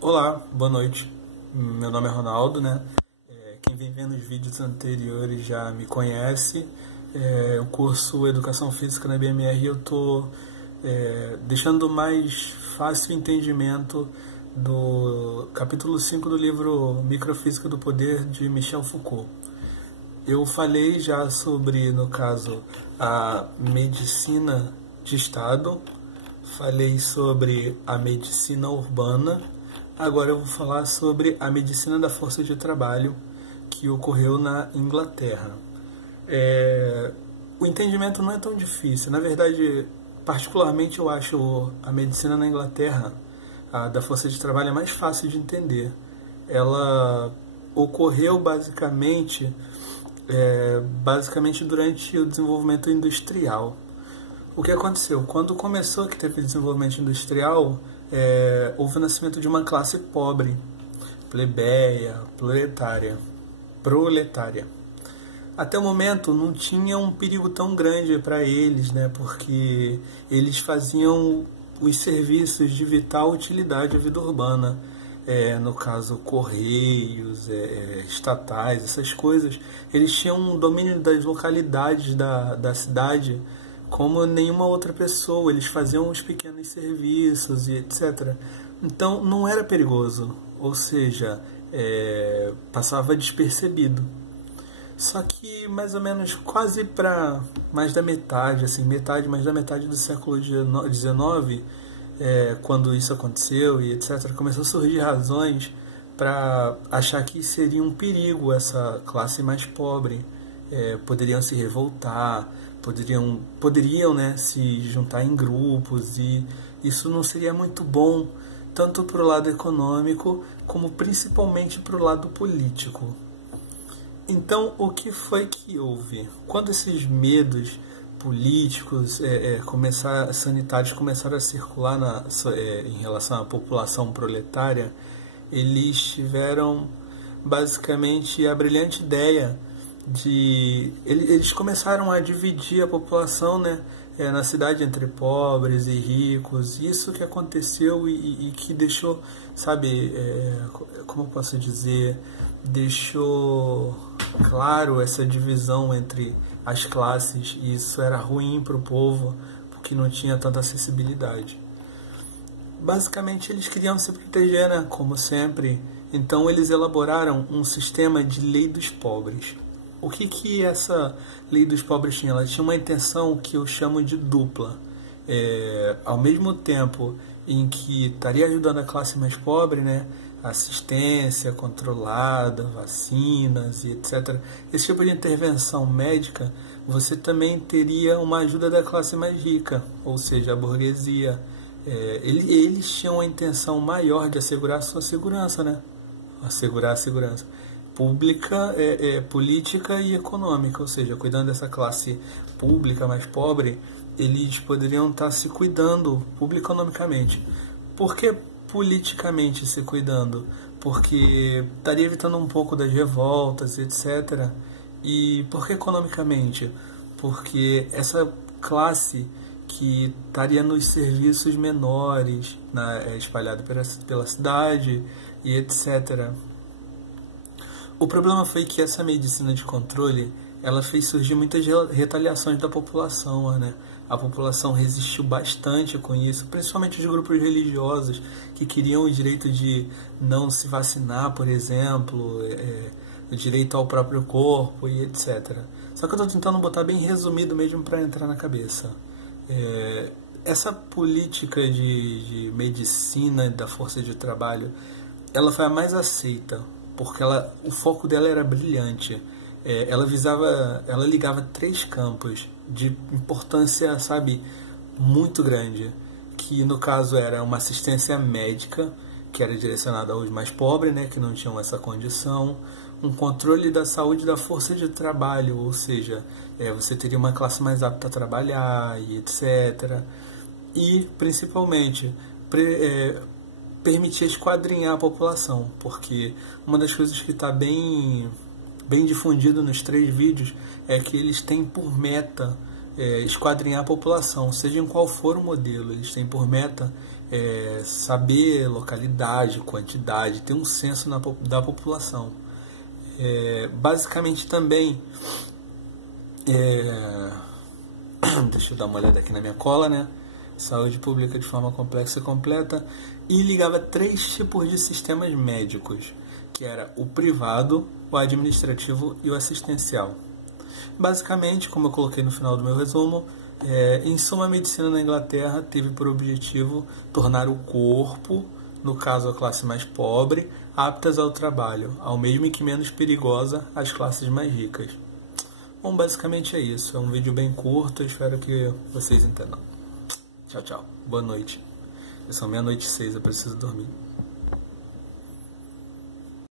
Olá, boa noite. Meu nome é Ronaldo, né? Quem vem vendo os vídeos anteriores já me conhece. O curso Educação Física na BMR eu estou deixando mais fácil o entendimento do capítulo 5 do livro Microfísica do Poder, de Michel Foucault. Eu falei já sobre, no caso, a medicina de Estado, falei sobre a medicina urbana. Agora eu vou falar sobre a medicina da força de trabalho que ocorreu na Inglaterra. O entendimento não é tão difícil. Na verdade, particularmente eu acho a medicina na Inglaterra, a da força de trabalho, é mais fácil de entender. Ela ocorreu basicamente durante o desenvolvimento industrial. O que aconteceu? Quando começou que teve desenvolvimento industrial, houve o nascimento de uma classe pobre, plebeia, proletária. Até o momento não tinha um perigo tão grande para eles, né? Porque eles faziam os serviços de vital utilidade à vida urbana. No caso, correios, estatais, essas coisas. Eles tinham um domínio das localidades da cidade como nenhuma outra pessoa. Eles faziam os pequenos serviços e etc. Então não era perigoso, ou seja, passava despercebido. Só que mais ou menos quase para mais da metade, mais da metade do século XIX, quando isso aconteceu e etc., começou a surgir razões para achar que seria um perigo essa classe mais pobre. Poderiam se revoltar, poderiam, né, se juntar em grupos, e isso não seria muito bom, tanto para o lado econômico como principalmente para o lado político. Então, o que foi que houve? Quando esses medos políticos, sanitários começaram a circular em relação à população proletária, eles tiveram basicamente a brilhante ideia de... Eles começaram a dividir a população, né, na cidade entre pobres e ricos. Isso que aconteceu e que deixou, sabe, como eu posso dizer, deixou claro essa divisão entre as classes, e isso era ruim para o povo porque não tinha tanta acessibilidade. Basicamente eles queriam se proteger, né, como sempre. Então eles elaboraram um sistema de lei dos pobres. O que essa lei dos pobres tinha? Ela tinha uma intenção que eu chamo de dupla. Ao mesmo tempo em que estaria ajudando a classe mais pobre, né, assistência controlada, vacinas e etc., esse tipo de intervenção médica, você também teria uma ajuda da classe mais rica, ou seja, a burguesia. Eles tinham a intenção maior de assegurar a sua segurança, né? Assegurar a segurança pública, política e econômica, ou seja, cuidando dessa classe pública mais pobre, eles poderiam estar se cuidando economicamente. Por que politicamente se cuidando? Porque estaria evitando um pouco das revoltas, etc. E por que economicamente? Porque essa classe que estaria nos serviços menores, espalhado pela cidade e etc. O problema foi que essa medicina de controle, ela fez surgir muitas retaliações da população, né? A população resistiu bastante com isso, principalmente os grupos religiosos que queriam o direito de não se vacinar, por exemplo, o direito ao próprio corpo e etc. Só que eu estou tentando botar bem resumido mesmo para entrar na cabeça. Essa política de medicina da força de trabalho, ela foi a mais aceita, porque o foco dela era brilhante. Ela ligava 3 campos de importância, sabe, muito grande, que no caso era uma assistência médica, que era direcionada aos mais pobres, né, que não tinham essa condição, um controle da saúde da força de trabalho, ou seja, você teria uma classe mais apta a trabalhar e etc. E, principalmente, permitir esquadrinhar a população, porque uma das coisas que está bem difundido nos 3 vídeos é que eles têm por meta esquadrinhar a população, seja em qual for o modelo. Eles têm por meta saber localidade, quantidade, ter um censo da população. Basicamente também, deixa eu dar uma olhada aqui na minha cola, né? Saúde pública de forma complexa e completa, e ligava 3 tipos de sistemas médicos, que era o privado, o administrativo e o assistencial. Basicamente, como eu coloquei no final do meu resumo, em suma, a medicina na Inglaterra teve por objetivo tornar o corpo, no caso a classe mais pobre, aptas ao trabalho, ao mesmo que menos perigosa às classes mais ricas. Bom, basicamente é isso. É um vídeo bem curto, espero que vocês entendam. Tchau, tchau. Boa noite. São 00:06, eu preciso dormir.